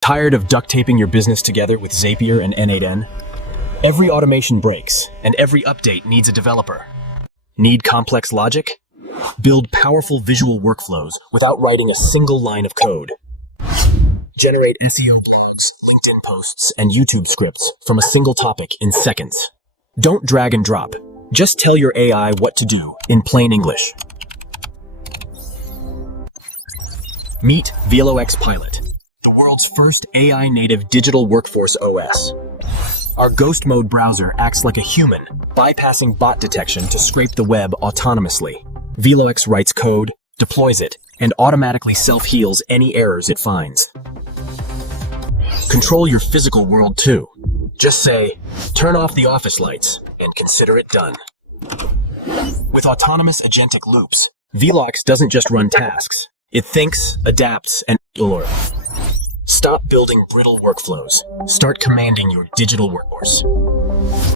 Tired of duct taping your business together with Zapier and N8N? Every automation breaks, and every update needs a developer. Need complex logic? Build powerful visual workflows without writing a single line of code. Generate SEO blogs, LinkedIn posts, and YouTube scripts from a single topic in seconds. Don't drag and drop. Just tell your AI what to do in plain English. Meet VeloX PiloT, the world's first AI-native digital workforce OS. Our Ghost Mode browser acts like a human, bypassing bot detection to scrape the web autonomously. VeloX writes code, deploys it, and automatically self-heals any errors it finds. Control your physical world too. Just say, turn off the office lights, and consider it done. With autonomous agentic loops, VeloX doesn't just run tasks. It thinks, adapts, and alerts. Stop building brittle workflows. Start commanding your digital workforce.